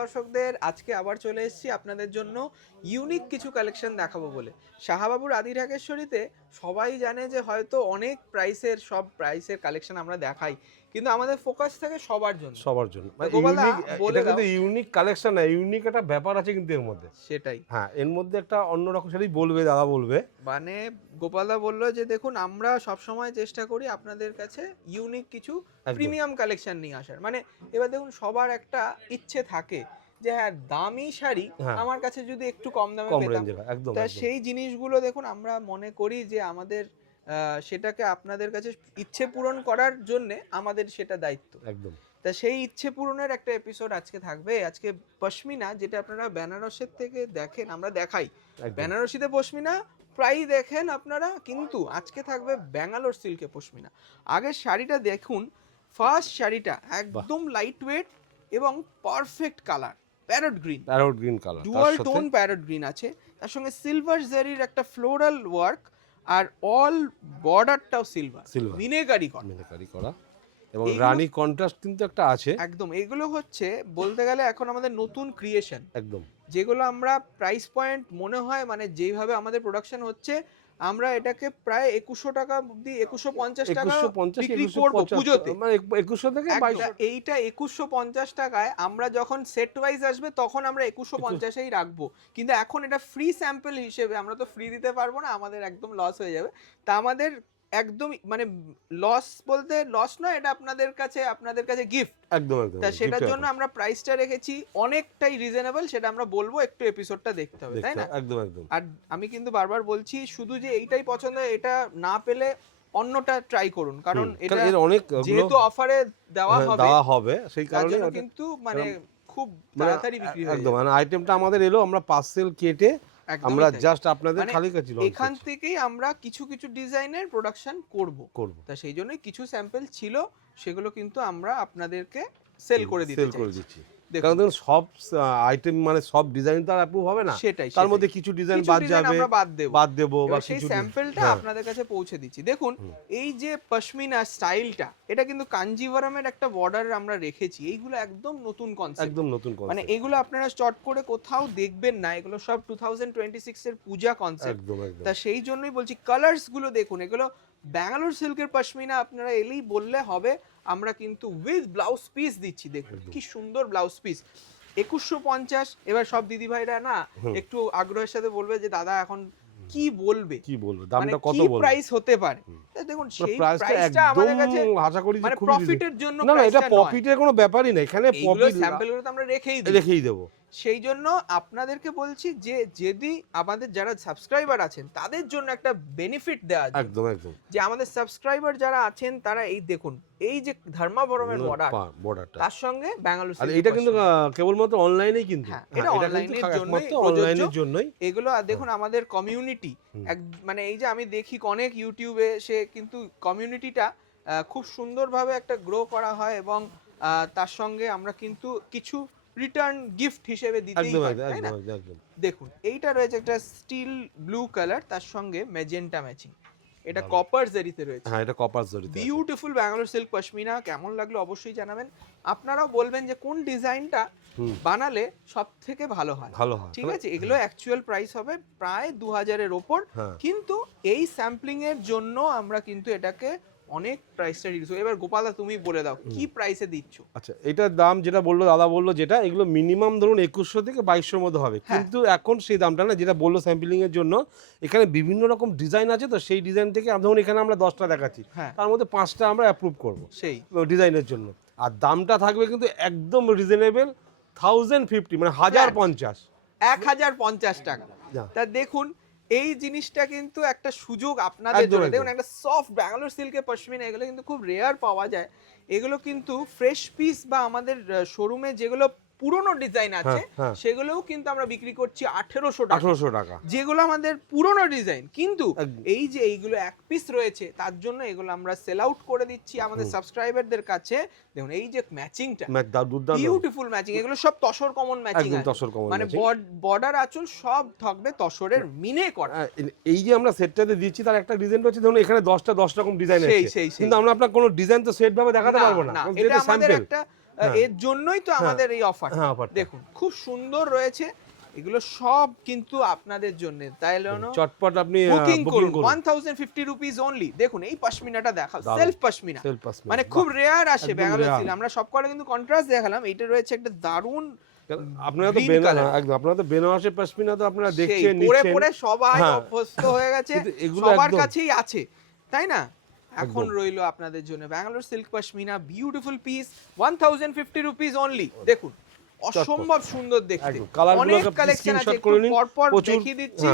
দর্শকদের আজকে আবার চলে এসেছি আপনাদের জন্য ইউনিক কিছু কালেকশন দেখাবো বলে। শাহাবাবুর আদি ঢাকেশ্বরীতে সবাই জানে যে হয়তো অনেক প্রাইসের কালেকশন আমরা দেখাই, কিন্তু আমাদের ফোকাস থাকে সবার জন্য। সবার জন্য মানে গোপালদা ইউনিক, বলে এটা দাও। কিন্তু ইউনিক কালেকশন না, ইউনিক একটা ব্যাপার আছে কিন্তু এর মধ্যে। সেটাই, হ্যাঁ, এর মধ্যে একটা অন্যরকম, সেটাই বলবে দাদা বলবে। মানে গোপালদা বললো যে দেখুন আমরা সবসময় চেষ্টা করি আপনাদের কাছে ইউনিক কিছু একদম প্রিমিয়াম কালেকশন নিয়ে আসার। মানে এবার দেখুন সবার একটা ইচ্ছে থাকে যে হ্যাঁ দামি শাড়ি হ্যাঁ, আমার কাছে যদি একটু কম দামে কম পেতাম। রেঞ্জের, একদম তা একদম সেই জিনিসগুলো দেখুন আমরা মনে করি যে আমাদের সেটাকে আপনাদের কাছে ইচ্ছে পূরণ করার জন্যে আমাদের সেটা দায়িত্ব। একদম। তা সেই ইচ্ছে পূরণের একটা এপিসোড আজকে থাকবে। আজকে পশমিনা, যেটা আপনারা বেনারসের থেকে দেখেন, আমরা দেখাই একদম বেনারসিতে পশমিনা প্রায়ই দেখেন আপনারা, কিন্তু আজকে থাকবে ব্যাঙ্গালোর সিল্কে পশমিনা। আগের শাড়িটা দেখুন, ফার্স্ট শাড়িটা একদম লাইট ওয়েট এবং perfect colour, parrot green, parrot green colour, dual tone parrot green আছে, তার সঙ্গে সিলভার জারির একটা ফ্লোরাল ওয়ার্ক, আর অল বর্ডারটাও সিলভার মিনেকারি করা। মিনাকারি করা এবং এইগুলো- রানী কন্ট্রাস্ট কিন্তু একটা আছে। একদম, এগুলো হচ্ছে বলতে গেলে এখন আমাদের নতুন ক্রিয়েশন, একদম যেগুলো আমরা প্রাইস পয়েন্ট মনে হয় মানে যেইভাবে আমাদের প্রোডাকশন হচ্ছে আমরা এটাকে প্রায় 2100 টাকা অব্দি, 2150 টাকা 2150 বিক্রি করব পুজোতে। মানে 2100 থেকে 2200। এইটা 2150 টাকায় আমরা যখন সেট ওয়াইজ আসবে তখন আমরা 2150এই রাখবো, কিন্তু এখন এটা ফ্রি স্যাম্পল হিসেবে, আমরা তো ফ্রি দিতে পারবো না, আমাদের একদম লস হয়ে যাবে। তা আমাদের একদম মানে লস বলতে লস নয়, এটা আপনাদের কাছে গিফট। একদম একদম। তা সেটার জন্য আমরা প্রাইসটা রেখেছি অনেকটাই রিজনেবল, সেটা আমরা বলবো, একটু এপিসোডটা দেখতে হবে, তাই না? একদম একদম। আর আমি কিন্তু বারবার বলছি, শুধু যে এইটাই পছন্দ এটা না পেলে অন্যটা ট্রাই করুন, কারণ এটা এর অনেক যেহেতু অফারে দেওয়া হবে সেই তার কারণে জন্য কিন্তু মানে খুব তাড়াতাড়ি বিক্রি হয়ে একদম, যাবে। মানে আইটেমটা আমাদের এলো, আমরা পার্সেল কেটে একদমই আমরা তাই। জাস্ট আপনাদের মানে খালি কাছে এখান থেকেই আমরা কিছু কিছু ডিজাইনের প্রোডাকশন করব। তা সেই জন্যই কিছু স্যাম্পল ছিল, সেগুলো কিন্তু আমরা আপনাদেরকে সেল করে দিচ্ছি। কারণ দেখুন সব আইটেম মানে সব ডিজাইন তো আর অ্যাপ্রুভ হবে না, সেটাই, তার মধ্যে কিছু ডিজাইন বাদ যাবে, আমরা বাদ দেব বা সেই কিছু স্যাম্পলটা আপনাদের কাছে পৌঁছে দিচ্ছি। দেখুন এই যে পশমিনা স্টাইলটা, এটা কিন্তু কাঞ্জিভারামের একটা বর্ডার আমরা রেখেছি। এইগুলো একদম নতুন কনসেপ্ট, একদম নতুন মানে কনসেপ্ট। এগুলো আপনারা চট করে কোথাও দেখবেন না, এগুলো সব 2026 এর পূজা কনসেপ্ট। একদম একদম। তা সেই জন্যই বলছি কালার্স গুলো দেখুন, এগুলো ব্যাঙ্গালোর সিল্কের পশমিনা, আপনারা এলেই বললে হবে। আমরা কিন্তু উইথ ব্লাউজ পিস দিচ্ছি, দেখুন কি সুন্দর ব্লাউজ পিস। 2150। এবার সব দিদি ভাইরা না একটু আগ্রহের সাথে বলবে যে দাদা এখন কি বলবে, দামটা কত বলবে, প্রাইস হতে পারে। দেখুন সেই প্রাইসটা আমাদের কাছে আশা করি যে মানে খুবই প্রফিটের জন্য, না না, এটা প্রফিটের কোনো ব্যাপারই না, এখানে প্রফিট স্যাম্পলগুলো তো আমরা রেখেই দেব। সেই জন্য আপনাদেরকে বলছি যে যদি আমাদের যারা সাবস্ক্রাইবার আছেন তাদের জন্য একটা বেনিফিট দেওয়া যায়। একদম একদম। যে আমাদের সাবস্ক্রাইবার যারা আছেন তারা এই দেখুন, এই যে ধর্মাবরমের বর্ডারটা, তার সঙ্গে ব্যাঙ্গালোর আর এটা কিন্তু কেবলমাত্র অনলাইনেই, কিন্তু এটা অনলাইনের জন্যই এগুলো। আর দেখুন আমাদের কমিউনিটি, মানে এই যে আমি দেখি অনেক ইউটিউবে সে কিন্তু কমিউনিটিটা খুব সুন্দরভাবে একটা গ্রো করা হয়, এবং তার সঙ্গে আমরা কিন্তু কিছু রিটার্ন গিফট হিসেবে দিতেই পারি, তাই না? দেখুন এইটা রয়েছে একটা স্টিল ব্লু কালার, তার সঙ্গে ম্যাজেন্টা ম্যাচিং, এটা কপার জারিতে রয়েছে। হ্যাঁ, এটা কপার জারিতে। Beautiful Bangalore silk pashmina. কেমন লাগলো অবশ্যই জানাবেন। আপনারাও বলবেন যে কোন ডিজাইনটা বানালে সব থেকে ভালো হয়। ঠিক আছে, এগুলো অ্যাকচুয়াল প্রাইস হবে প্রায় 2000-এর ওপর, কিন্তু এই স্যাম্পলিং এর জন্য আমরা কিন্তু এটাকে অনেক প্রাইসটা রিডিউস। এবার গোপালদা তুমি বলে দাও কি প্রাইসে দিচ্ছ? আচ্ছা, এটার দাম যেটা বললো দাদা, বললো যেটা এগুলো মিনিমাম ধরুন 2100 থেকে 2200 মধ্যে হবে, কিন্তু এখন সেই দামটা না, যেটা বললো স্যাম্পলিং এর জন্য এখানে বিভিন্ন রকম ডিজাইন আছে, তো সেই ডিজাইন থেকে ধরুন এখানে আমরা 10টা দেখাচ্ছি, তার মধ্যে 5টা আমরা অ্যাপ্রুভ করবো সেই ডিজাইনের জন্য। আর দামটা থাকবে কিন্তু একদম রিজনেবল, 1050, মানে 1050 টাকা। তা দেখুন এই জিনিসটা কিন্তু একটা সুযোগ আপনাদের জন্য। দেখুন একটা সফট ব্যাঙ্গালোর সিল্কের পশমিনা, এগুলো কিন্তু খুব রেয়ার পাওয়া যায়। এগুলো কিন্তু ফ্রেশ পিস বা আমাদের শোরুমে যেগুলো পুরনো ডিজাইন আছে সেগুলোও কিন্তু আমরা বিক্রি করছি 1800 টাকা, যেগুলো আমাদের পুরনো ডিজাইন। কিন্তু এই যে এইগুলো এক পিস রয়েছে তার জন্য এগুলো আমরা সেল আউট করে দিচ্ছি আমাদের সাবস্ক্রাইবারদের কাছে। দেখুন এই যে ম্যাচিংটা, বিউটিফুল ম্যাচিং, এগুলো সব তসর কমন ম্যাচিং, মানে বর্ডার আঁচল সব থাকবে তসরের মিনে করা। এই যে আমরা সেটটাতে দিচ্ছি তার একটা ডিজাইন রয়েছে, ধরুন এখানে 10 রকম ডিজাইন আছে, কিন্তু আমরা আপনার কোনো ডিজাইন তো সেট ভাবে দেখাতে পারবো না, এটা আমাদের একটা এর জন্যই তো আমাদের এই অফার। দেখুন খুব সুন্দর রয়েছে এগুলো সব কিন্তু আপনাদের জন্য, তাই চটপট আপনি বুকিং করুন 1050 রুপিস অনলি। দেখুন এই পশমিনাটা দেখাও, সেলফ পশমিনা, মানে খুব রেয়ার আসে ব্যাঙ্গালোর সিল্ক। আমরা সব কটা কিন্তু কন্ট্রাস্ট দেখালাম, এটা রয়েছে একটা দারুন। আপনারা তো একদম আপনারা তো বেনারসের পশমিনা তো আপনারা দেখছেন পরে নিচ্ছেন, পরে সবাই অভ্যস্ত হয়ে গেছে, সবার কাছেই আছে, তাই না? এখন রইলো আপনাদের জন্য Bangalore silk pashmina, beautiful piece, 1050 rupees only. দেখুন অসম্ভব সুন্দর দেখতে, অনেক কালেকশন আছে, একটু পরপর দেখিয়ে দিচ্ছি।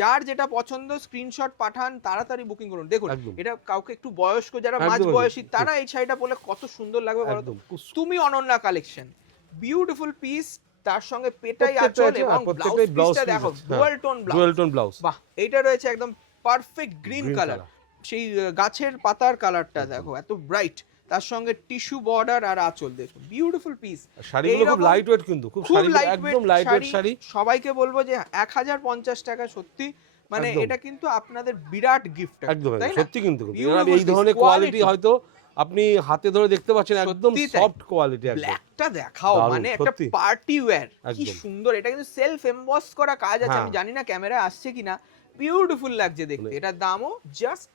যার যেটা পছন্দ স্ক্রিনশট পাঠান, তাড়াতাড়ি বুকিং করুন। দেখুন এটা কাউকে একটু বয়স্ক যারা মাঝ বয়সী তারা এই শাড়িটা পরলে কত সুন্দর লাগবে বলো তো। তুমি অনন্যা কালেকশন, বিউটিফুল পিস, তার সঙ্গে পেটাই আঁচল এবং ব্লাউজ পিসটা দেখো ডুয়াল টোন ব্লাউজ। বাহ, এইটা রয়েছে একদম পারফেক্ট গ্রিন কালার, সেই গাছের পাতার কালারটা দেখো এত ব্রাইট, তার সঙ্গে টিস্যু বর্ডার আর আঁচল। দেখুন বিউটিফুল পিস, শাড়িগুলো খুব লাইট ওয়েট, কিন্তু খুব একদম লাইট ওয়েট শাড়ি। সবাইকে বলবো যে 1050 টাকা সত্যি মানে এটা কিন্তু আপনাদের বিরাট গিফট, একদম সত্যি। কিন্তু এই ধরনের কোয়ালিটি হয়তো আপনি হাতে ধরে দেখতে পাচ্ছেন, একদম সফট কোয়ালিটি। ব্ল্যাকটা দেখাও, মানে একটা পার্টি ওয়্যার, কি সুন্দর। এটা কিন্তু সেলফ এমবস করা কাজ আছে, আমি জানি না ক্যামেরায় আসছে কিনা, বিউটিফুল লাগছে দেখতে। এটার দামও জাস্ট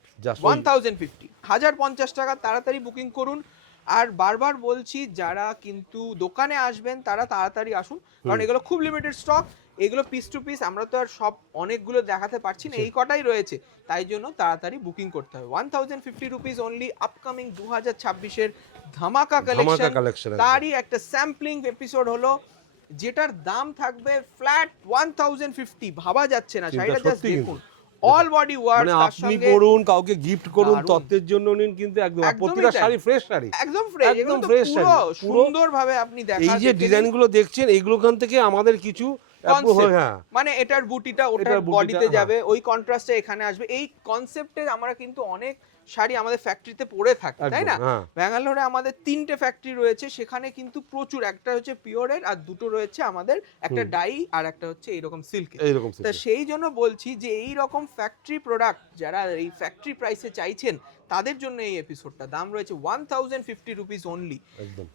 1050, 1050 টাকা। তাড়াতাড়ি বুকিং করুন। আর বারবার বলছি যারা কিন্তু দোকানে আসবেন তারা তাড়াতাড়ি আসুন, কারণ এগুলো খুব লিমিটেড স্টক, এগুলো পিস টু পিস, আমরা তো আর সব অনেকগুলো দেখাতে পারছি না, এই কটাই রয়েছে, তাই জন্য তাড়াতাড়ি বুকিং করতে হবে। 1050 রুপিস অনলি। আপকামিং 2026-এর ধামাকা কালেকশন, তারই একটা স্যাম্পলিং এপিসোড হলো, যেটার দাম থাকবে ফ্ল্যাট 1050। ভাবা যাচ্ছে না, শাড়িটা জাস্ট দেখুন, অল বডি ওয়ার্ক, মানে আপনি পরুন, কাউকে গিফট করুন, তত্ত্বের জন্য নিন, কিন্তু একদম প্রতিটা শাড়ি ফ্রেশ শাড়ি, একদম ফ্রেশ, একদম ফ্রেশ শাড়ি, সুন্দর ভাবে আপনি দেখান। এই যে ডিজাইনগুলো দেখছেন, এইগুলোখান থেকে আমাদের কিছু মানে এটার বুটিটা ওটার বডিতে যাবে, ওই কন্ট্রাস্টে এখানে আসবে, এই কনসেপ্টে আমরা কিন্তু অনেক শাড়ি আমাদের ফ্যাক্টরিতে পড়ে থাকে, তাই না? ব্যাঙ্গালোরে আমাদের 3টে ফ্যাক্টরি রয়েছে, সেখানে কিন্তু প্রচুর, একটা হচ্ছে পিওরের আর দুটো রয়েছে আমাদের, একটা ডাই আর একটা হচ্ছে এইরকম সিল্কের। তা সেই জন্য বলছি যে এই রকম ফ্যাক্টরি প্রোডাক্ট যারা এই ফ্যাক্টরি প্রাইসে চাইছেন তাদের জন্য এই এপিসোডটা। দাম রয়েছে 1050 রুপিস অনলি।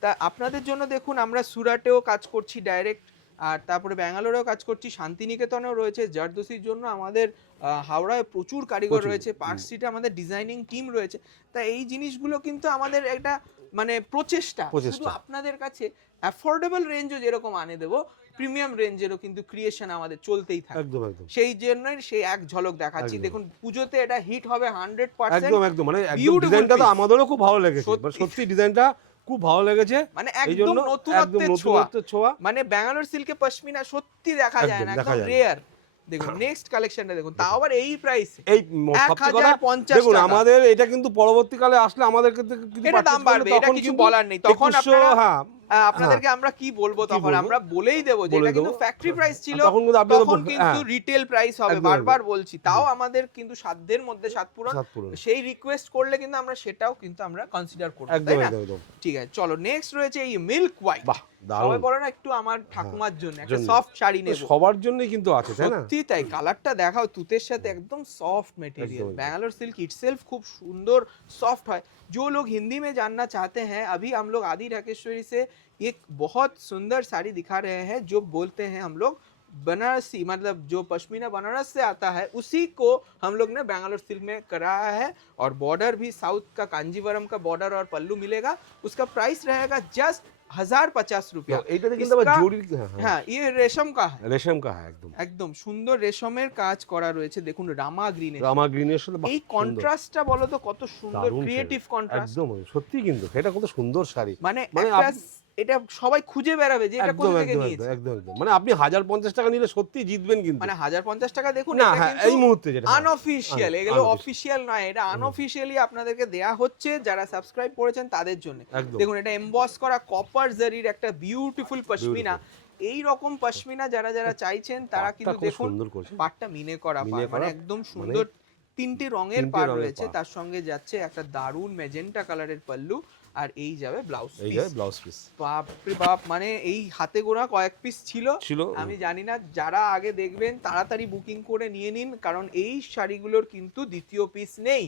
তা আপনাদের জন্য দেখুন আমরা সুরাটেও কাজ করছি ডাইরেক্ট, আর তারপরে ব্যাঙ্গালোরেও কাজ করছি, শান্তিনিকেতনেও রয়েছে, জারদোসির জন্য আমাদের হাওড়ায় প্রচুর কারিগর রয়েছে, পার্ক স্ট্রিটে আমাদের ডিজাইনিং টিম রয়েছে। তা এই জিনিসগুলো কিন্তু আমাদের একটা মানে প্রচেষ্টা, শুধু আপনাদের কাছে অ্যাফোর্ডেবল রেঞ্জও যেরকম আনে দেবো, প্রিমিয়াম রেঞ্জেরও কিন্তু ক্রিয়েশন আমাদের চলতেই থাকে। সেই জন্যই সেই এক ঝলক দেখাচ্ছি। দেখুন পুজোতে এটা হিট হবে 100%। একদম মানে ডিজাইনটা তো আমাদেরও খুব ভালো লেগেছে, সত্যি ডিজাইনটা খুব ভালো লেগেছে, মানে একদম নতুনত্বের ছোঁয়া। মানে ব্যাঙ্গালোর সিল্কে পশমিনা সত্যি দেখা যায় না, একদম রেয়ার। দেখুন নেক্সট কালেকশনটা দেখুন, তাও আবার এই প্রাইসে, এই 1050 দেখুন। আমাদের এটা কিন্তু পরবর্তীকালে আসলে আমাদের কিন্তু দাম বাড়বে, এটা কিছু বলার নেই। তখন আপনারা আপনাদেরকে আমরা কি বলবো, তখন আমরা বলেই দেবো যে এটা কিন্তু ফ্যাক্টরি প্রাইস ছিল, তখন কিন্তু রিটেল প্রাইস হবে, বারবার বলছি। তাও আমাদের কিন্তু সাধ্যের মধ্যে সাতপুরন, সেই রিকোয়েস্ট করলে কিন্তু আমরা সেটাও কিন্তু আমরা কনসিডার করব, তাই না? ঠিক আছে, চলো নেক্সট রয়েছে এই মিল্ক হোয়াইট। সবাই বলে না একটু আমার ঠাকুমার জন্য একটা সফট শাড়ি নেব, সবার জন্যই কিন্তু আছে, তাই না? সত্যি তাই। কালারটা দেখাও, তুতের সাথে একদম soft material. Bangalore silk itself खूब सुंदर सॉफ्ट है। जो लोग हिंदी में जानना चाहते हैं, अभी हम लोग आदि ढाकेश्वरी से एक बहुत सुंदर साड़ी दिखा रहे हैं, जो बोलते हैं हम लोग बनारसी, मतलब जो पश्मीना बनारस से आता है उसी को हम लोग ने बैंगलोर सिल्क में कराया है। और बॉर्डर भी साउथ का कांजीवरम का बॉर्डर और पल्लू मिलेगा। उसका प्राइस रहेगा जस्ट 1050 रुपया। হ্যাঁ, ये रेशम का है, একদম সুন্দর রেশমের কাজ করা রয়েছে। দেখুন রামা গ্রিনের সাথে এই কন্ট্রাস্টটা বলো তো কত সুন্দর, ক্রিয়েটিভ কন্ট্রাস্ট, একদম সত্যি। কিন্তু এটা কত সুন্দর শাড়ি, মানে এটা সবাই খুঁজে বেড়াবে যে এটা কোথা থেকে নিয়েছে। একদম মানে আপনি 1050 টাকা নিলে সত্যি জিতবেন, কিন্তু মানে 1050 টাকা দেখুন, এটা কিন্তু এই মুহূর্তে যেটা আনঅফিশিয়াল, এগুলো অফিশিয়াল নয়, এটা আনঅফিশিয়ালি আপনাদেরকে দেয়া হচ্ছে যারা সাবস্ক্রাইব করেছেন তাদের জন্য। দেখুন এটা এমবস করা কপার জারির একটা বিউটিফুল পশমিনা। এই রকম পশমিনা যারা যারা চাইছেন তারা কিন্তু দেখুন পাটটা মিনে করা, মানে একদম সুন্দর 3টে রঙের পাড় রয়েছে, তার সঙ্গে যাচ্ছে একটা দারুন ম্যাজেন্টা কালারের পাল্লু, আর এই যাবে ব্লাউজ পিস। বাপ রে বাপ, মানে এই হাতে গোনা কয়েক পিস ছিল, আমি জানি না। যারা আগে দেখবেন তাড়াতাড়ি বুকিং করে নিয়ে নিন, কারণ এই শাড়িগুলোর কিন্তু দ্বিতীয় পিস নেই।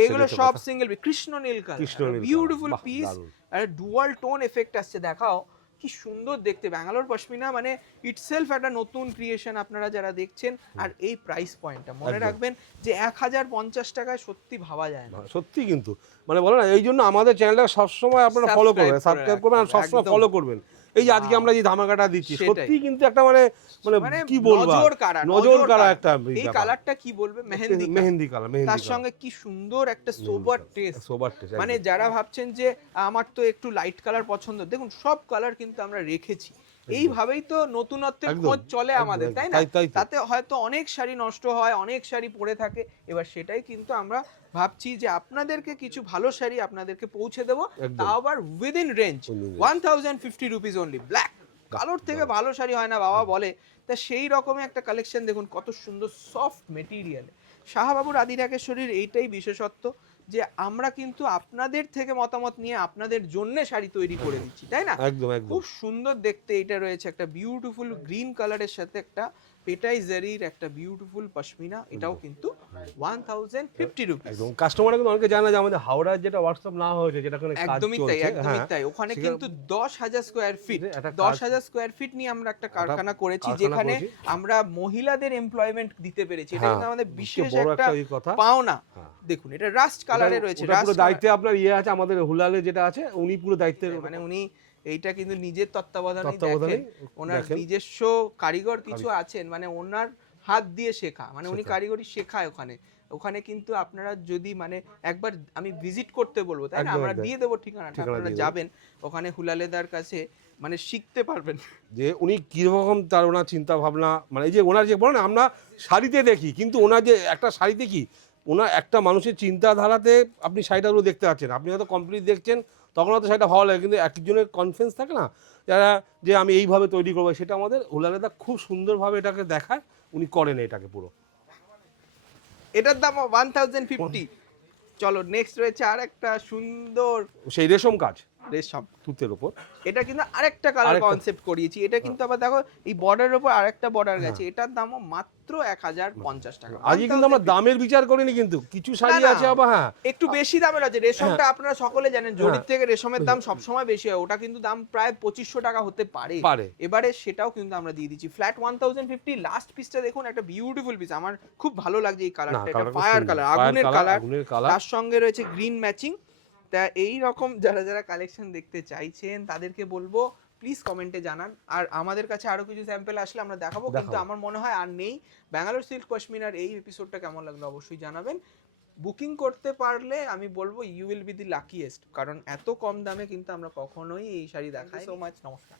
এগুলো সেটাই তো সব কথা। সিঙ্গেল কৃষ্ণ নীল কালার, কৃষ্ণ নীল বিউটিফুল কালার, বাহ, পিস, দারুণ। আর ডুয়াল টোন এফেক্ট আসছে, দেখাও কি সুন্দর দেখতে। ব্যাঙ্গালোর পশমিনা মানে ইটসেলফ একটা নতুন ক্রিয়েশন আপনারা যারা দেখছেন। আর এই প্রাইস পয়েন্টটা মনে একদম। রাখবেন যে 1050 টাকায় সত্যি ভাবা যায় না। সত্যি কিন্তু মানে বলো না, এই জন্য আমাদের চ্যানেলটা সবসময় আপনারা ফলো করবেন, Subscribe করে সাবস্ক্রাইব করবেন আর রাখতে হবে, সবসময় একদম। ফলো করবেন। এই যে আজকে Wow. আমরা যে ধামাকাটা দিচ্ছি সেটাই। সত্যি কিন্তু একটা মানে মানে মানে কি বলবো আর, নজর কাড়া, নজর কাড়া একটা এই ব্যাপার। কালারটা কি বলবে, মেহেন্দি কালার। মেহেন্দি কালার, মেহেন্দি তার কালার, সঙ্গে কি সুন্দর একটা সোবার টেস্ট। সোবার টেস্ট। মানে যারা ভাবছেন যে আমার তো একটু লাইট কালার পছন্দ, দেখুন সব কালার কিন্তু আমরা রেখেছি। এইভাবেই তো নতুনত্বের একদম, খোঁজ চলে একদম, আমাদের, একদম। তাই না? তাই তো। তাতে হয়তো অনেক শাড়ি নষ্ট হয়, অনেক শাড়ি পড়ে থাকে। এবার সেটাই কিন্তু আমরা ভাবছি যে আপনাদেরকে কিছু ভালো শাড়ি আপনাদেরকে পৌঁছে দেবো, একদম। তাও আবার within range. Within range। 1050 rupees only. Black কালোর থেকে ভালো শাড়ি হয় না বাবা বলে। তা সেই রকমই একটা কালেকশন দেখুন, কত সুন্দর সফট মেটেরিয়াল। শাহবাবুর আদি ঢাকেশ্বরীর এইটাই বিশেষত্ব যে আমরা কিন্তু আপনাদের থেকে মতামত নিয়ে আপনাদের জন্য শাড়ি তৈরি করে দিচ্ছি, তাই না? একদম, একদম। খুব সুন্দর দেখতে এটা রয়েছে, একটা বিউটিফুল গ্রিন কালারের সাথে একটা পেটাই জারির একটা বিউটিফুল পশমিনা, এটাও কিন্তু 1050 রুপিস। একদম কাস্টমার কিন্তু অনেকে জানে যে আমাদের হাওড়ার যেটা হোয়াটসঅ্যাপ না হয়েছে, যেটা ওখানে কাজ একদমই তাই, চলছে, একদমই হ্যাঁ, তাই। ওখানে সেখানে- কিন্তু 10,000 স্কোয়ার ফিট, একটা কাজ- 10,000 স্কোয়ার ফিট নিয়ে আমরা একটা কারখানা করেছি, কারখানা যেখানে করেছি। আমরা মহিলাদের এমপ্লয়মেন্ট দিতে পেরেছি। এটা হ্যাঁ, কিন্তু আমাদের বিশেষ বড় একটা এই কথা। পাওনা। হ্যাঁ। দেখুন এটা রাস্ট কালারে রয়েছে, ওটা পুরো রাস্ট দায়িত্বে আপনার ইয়ে আছে, আমাদের হুলালে যেটা আছে উনি পুরো দায়িত্বে, মানে উনি এইটা কিন্তু নিজের তত্ত্বাবধানেই তত্ত্বাবধানেই দেখেন। ওনার দেখেন। নিজস্ব কারিগর কিছু আছেন, মানে ওনার হাত দিয়ে শেখা, মানে উনি কারিগরি শেখায় ওখানে। ওখানে কিন্তু আপনারা যদি মানে একবার আমি ভিজিট করতে বলবো, তাই না? একদম, আমরা একদম। দিয়ে দেবো ঠিকানাটা, ঠিকানা আপনারা দিয়ে দেবো। যাবেন ওখানে হুলালেদার কাছে, মানে শিখতে পারবেন। যে উনি কিরকম তার ওনার চিন্তা ভাবনা, মানে এই যে ওনার যে বলেন আমরা শাড়িতে দেখি, কিন্তু ওনার যে একটা শাড়িতে কি ওনার একটা মানুষের চিন্তাধারাতে আপনি শাড়িটাগুলো দেখতে পাচ্ছেন, আপনি হয়তো কমপ্লিট দেখছেন তখন হয়তো শাড়িটা ভালো লাগে, কিন্তু একজনের কনফিডেন্স থাকে না যারা যে আমি এইভাবে তৈরি করবো, সেটা আমাদের হুলালেদা খুব সুন্দরভাবে এটাকে দেখায়, উনি করেন এটাকে পুরো। এটার দাম 1050। চলো নেক্সট রয়েছে আর একটা সুন্দর সেই রেশম কাজ রেশম, তুতের উপর। এটা কিন্তু আরেকটা কালার আরেকটা- কনসেপ্ট করিয়েছি। এটা কিন্তু আবার দেখো এই বর্ডারের উপর আরেকটা বর্ডার গেছে। এটার দামও মাত্র 1050 টাকা। আজকে কিন্তু আমরা দামের বিচার করিনি, কিন্তু কিছু শাড়ি না, আছে আবার, হ্যাঁ একটু বেশি দামের আছে। রেশমটা আপনারা সকলে জানেন, জরির থেকে রেশমের দাম সবসময় বেশি হয়। ওটা কিন্তু দাম প্রায় 2500 টাকা হতে পারে। এবারে সেটাও কিন্তু আমরা দিয়ে দিচ্ছি ফ্ল্যাট 1050। লাস্ট পিসটা দেখুন, একটা বিউটিফুল পিস, আমার খুব ভালো লাগছে এই কালারটা। এটা ফায়ার কালার, আগুনের কালার, তার সঙ্গে রয়েছে গ্রিন ম্যাচিং। তা এই রকম যারা যারা কালেকশন দেখতে চাইছেন তাদেরকে বলবো প্লিজ কমেন্টে জানান। আর আমাদের কাছে আরো কিছু স্যাম্পল আসলে আমরা দেখাবো, কিন্তু আমার মনে হয় আর নেই। ব্যাঙ্গালোর সিল্ক পশমিনার এই এপিসোডটা কেমন লাগলো অবশ্যই জানাবেন। বুকিং করতে পারলে আমি বলবো you will be the luckiest, কারণ এত কম দামে কিন্তু আমরা কখনোই এই শাড়ি দেখাই। সো মাচ, নমস্কার।